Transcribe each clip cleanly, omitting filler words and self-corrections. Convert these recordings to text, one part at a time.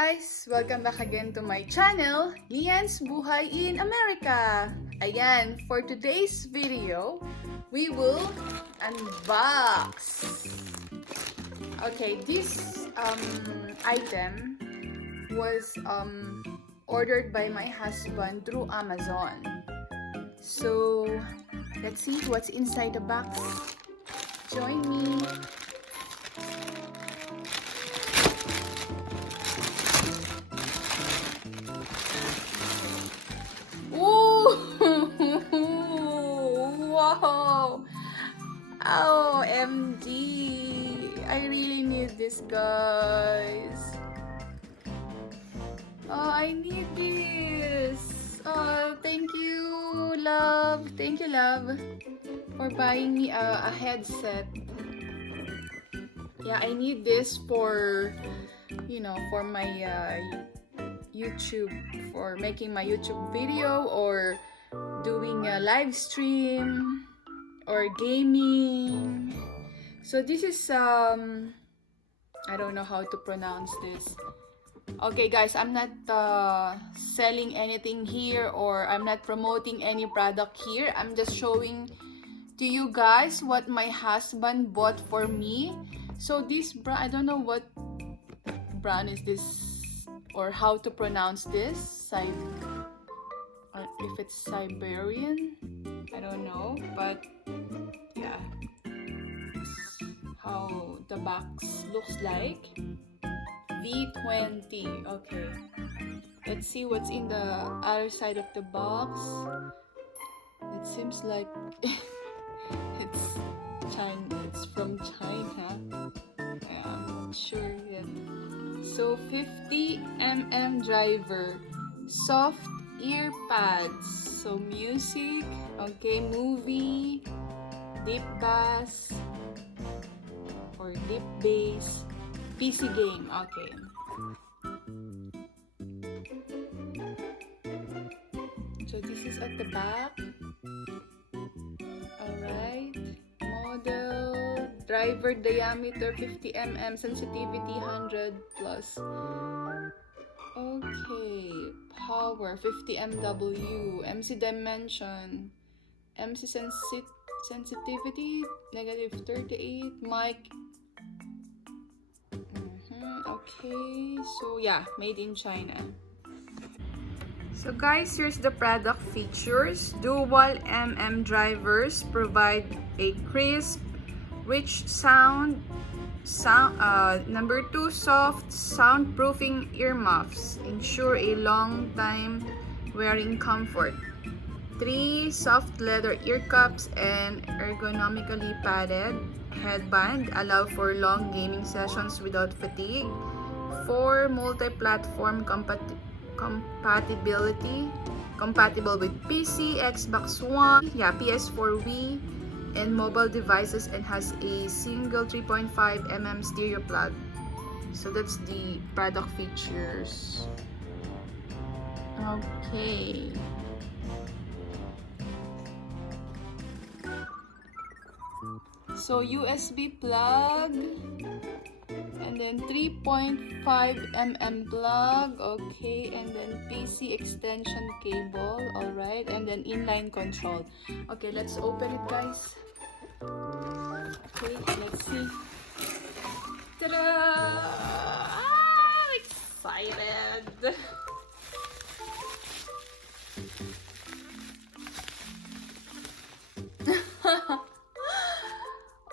guys! Welcome back again to my channel, Lian's Buhay in America! Ayan, for today's video, we will unbox! Okay, this item was ordered by my husband through Amazon. So, let's see what's inside the box. Join me! Wow! OMG! I really need this, guys. Oh, I need this. Oh, thank you, love. Thank you, love, for buying me a headset. Yeah, I need this for, for my YouTube, for making my YouTube video or doing a live stream or gaming. So this is I don't know how to pronounce this. Okay guys, I'm not selling anything here, or I'm not promoting any product here. I'm just showing to you guys what my husband bought for me. So this brand, I don't know what brand is this or how to pronounce this. If it's Siberian, I don't know, but yeah, this how the box looks like. V20. Okay, let's see what's in the other side of the box. It seems like it's from China. Yeah, I'm not sure yet. So 50mm driver, soft ear pads, so music, okay, movie, deep bass or deep bass, PC game, okay. So this is at the back. Alright, model, driver diameter 50mm, sensitivity 100 plus. Okay, power 50 MW, MC dimension, MC sensitivity -38, mic. Okay, so yeah, made in China. So guys, here's the product features. Dual drivers provide a crisp, rich sound. Number 2, soft soundproofing earmuffs ensure a long time wearing comfort. 3, soft leather ear cups and ergonomically padded headband allow for long gaming sessions without fatigue. 4, multi-platform compatibility, compatible with PC, Xbox One, PS4, Wii, and mobile devices, and has a single 3.5mm stereo plug. So that's the product features. Okay. So USB plug, and then 3.5mm plug, okay, and then PC extension cable, alright, and then inline control. Okay, let's open it, guys. Okay, let's see. Ta-da! I'm excited!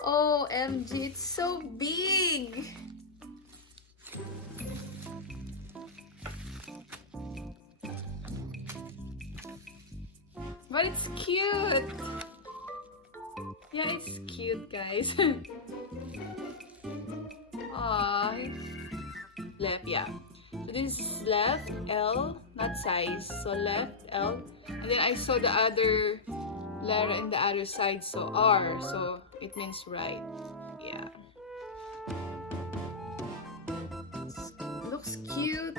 OMG, it's so big! But it's cute! Yeah, it's cute, guys. Left, yeah. So this is left, L, not size. So left, L. And then I saw the other letter in the other side, so R. So it means right. Yeah. Looks cute.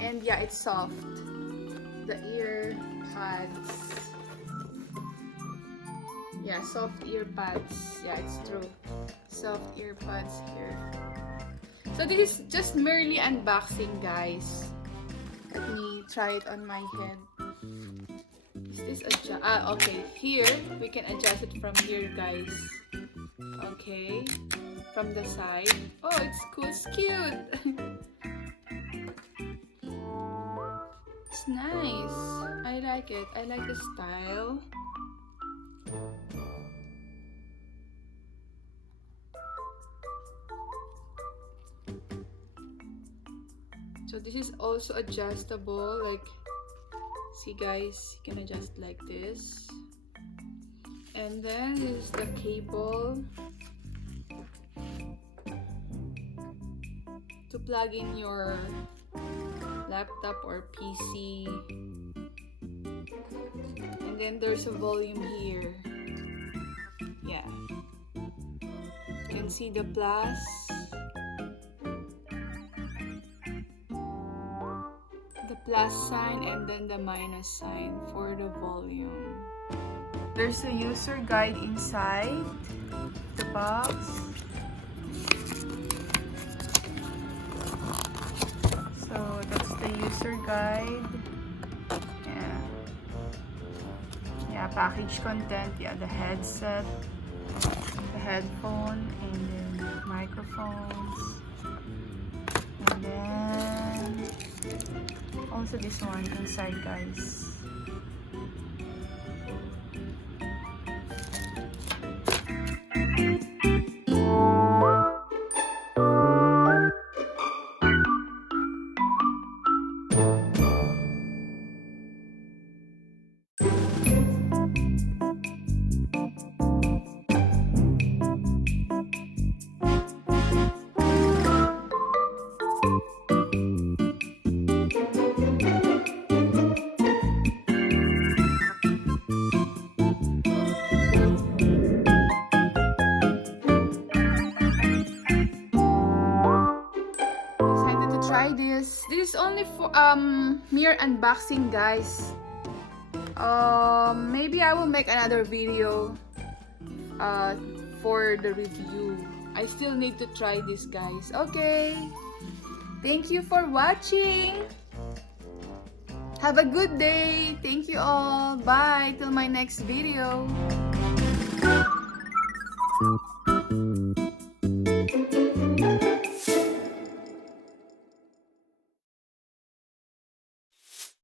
And yeah, it's soft. The ear pads. Yeah, soft ear pads. Yeah, it's true. Soft ear pads here. So this is just merely unboxing, guys. Let me try it on my head. Is this okay, here we can adjust it from here, guys. Okay, from the side. Oh, it's cool, it's cute. It's nice. I like it. I like the style. So this is also adjustable, like, see guys, you can adjust like this. And then this is the cable to plug in your laptop or PC. And then there's a volume here. Yeah. You can see the plus. The plus sign and then the minus sign for the volume. There's a user guide inside the box. So that's the user guide. Yeah, package content. Yeah, the headset, the headphone, and then microphones, and then also this one inside, guys. Try this. This is only for mere unboxing, guys. Maybe I will make another video for the review. I still need to try this, guys. Okay, thank you for watching. Have a good day. Thank you all. Bye till my next video.